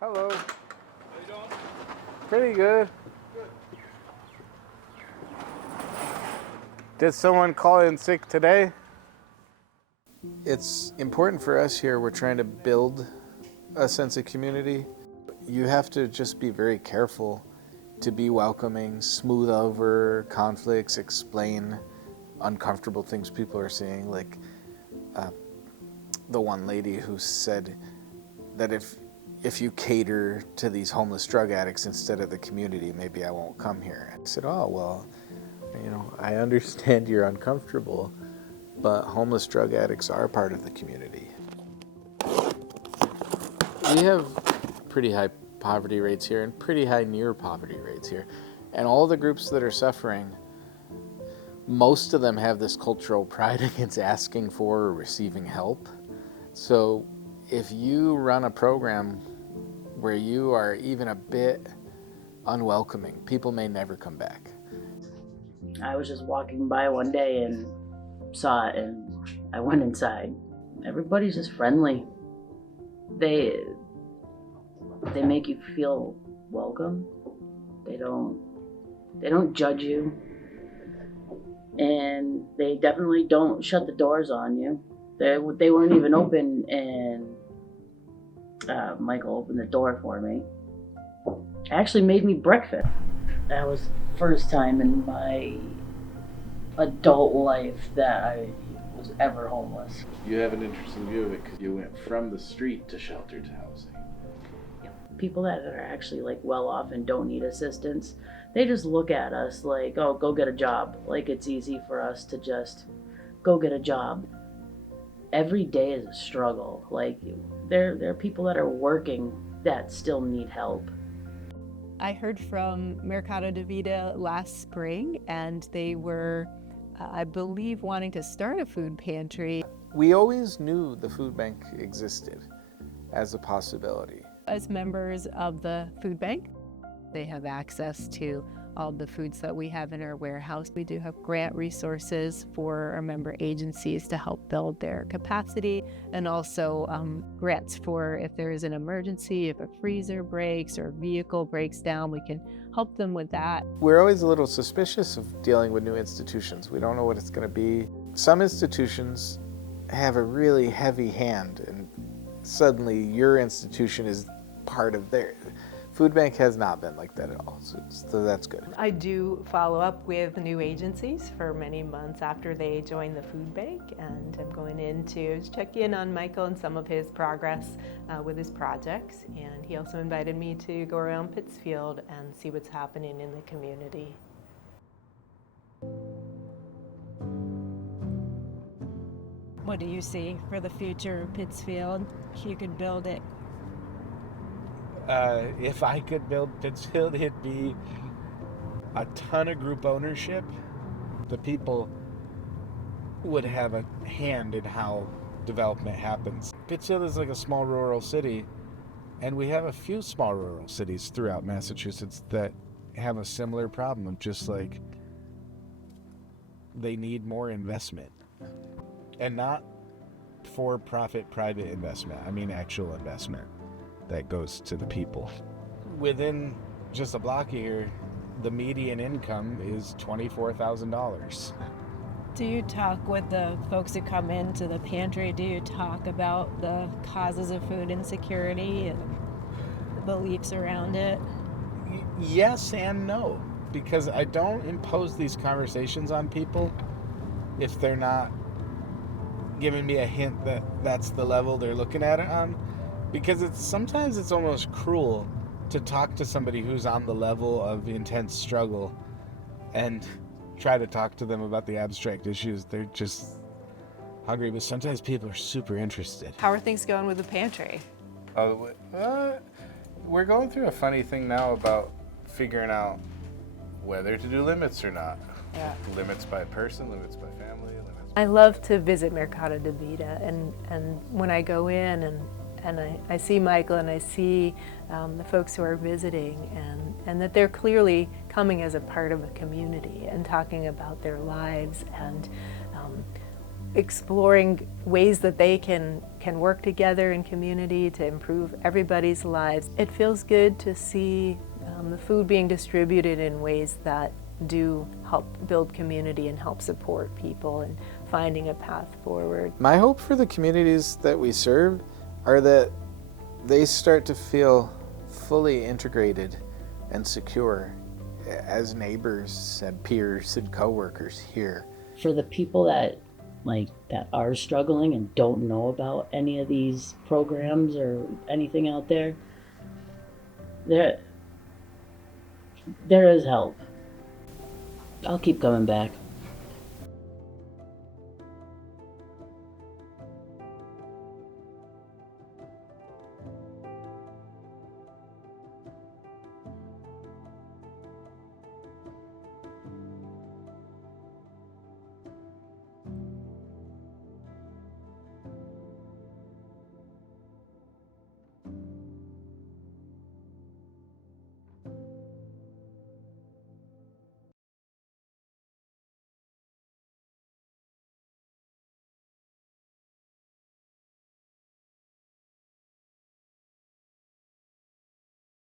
Hello. How you doing? Pretty good. Good. Did someone call in sick today? It's important for us here. We're trying to build a sense of community. You have to just be very careful to be welcoming, smooth over conflicts, explain uncomfortable things people are saying. Like the one lady who said that if you cater to these homeless drug addicts instead of the community, maybe I won't come here. I said, oh, well, I understand you're uncomfortable, but homeless drug addicts are part of the community. We have pretty high poverty rates here and pretty high near poverty rates here. And all the groups that are suffering, most of them have this cultural pride against asking for or receiving help. So if you run a program where you are even a bit unwelcoming, people may never come back. I was just walking by one day and saw it, and I went inside. Everybody's just friendly. They make you feel welcome. They don't judge you, and they definitely don't shut the doors on you. They weren't even open, and Michael opened the door for me. Actually made me breakfast. That was the first time in my adult life that I was ever homeless. You have an interesting view of it because you went from the street to sheltered housing. People that are actually like well off and don't need assistance, they just look at us like, oh, go get a job. Like it's easy for us to just go get a job. Every day is a struggle. Like there are people that are working that still need help. I heard from Mercado de Vida last spring, and they were, I believe, wanting to start a food pantry. We always knew the food bank existed as a possibility. As members of the food bank, they have access to all the foods that we have in our warehouse. We do have grant resources for our member agencies to help build their capacity, and also grants for if there is an emergency, if a freezer breaks or a vehicle breaks down, we can help them with that. We're always a little suspicious of dealing with new institutions. We don't know what it's going to be. Some institutions have a really heavy hand, and suddenly your institution is part of their. Food bank has not been like that at all, so that's good. I do follow up with new agencies for many months after they join the food bank, and I'm going in to check in on Michael and some of his progress with his projects. And he also invited me to go around Pittsfield and see what's happening in the community. What do you see for the future of Pittsfield? If you could build it. If I could build Pittsfield, it'd be a ton of group ownership. The people would have a hand in how development happens. Pittsfield is like a small rural city, and we have a few small rural cities throughout Massachusetts that have a similar problem of just like they need more investment. And not for-profit private investment, I mean actual investment that goes to the people. Within just a block here, the median income is $24,000. Do you talk with the folks who come into the pantry? Do you talk about the causes of food insecurity and the beliefs around it? Yes and no, because I don't impose these conversations on people if they're not giving me a hint that that's the level they're looking at it on. Because sometimes it's almost cruel to talk to somebody who's on the level of intense struggle and try to talk to them about the abstract issues. They're just hungry, but sometimes people are super interested. How are things going with the pantry? We're going through a funny thing now about figuring out whether to do limits or not. Yeah. Limits by person, limits by family, limits by... I love to visit Mercado de Vida, and when I go in and I see Michael and I see the folks who are visiting, and that they're clearly coming as a part of a community and talking about their lives, and exploring ways that they can work together in community to improve everybody's lives. It feels good to see the food being distributed in ways that do help build community and help support people and finding a path forward. My hope for the communities that we serve are that they start to feel fully integrated and secure as neighbors and peers and coworkers here. For the people that are struggling and don't know about any of these programs or anything out there, there is help. I'll keep coming back.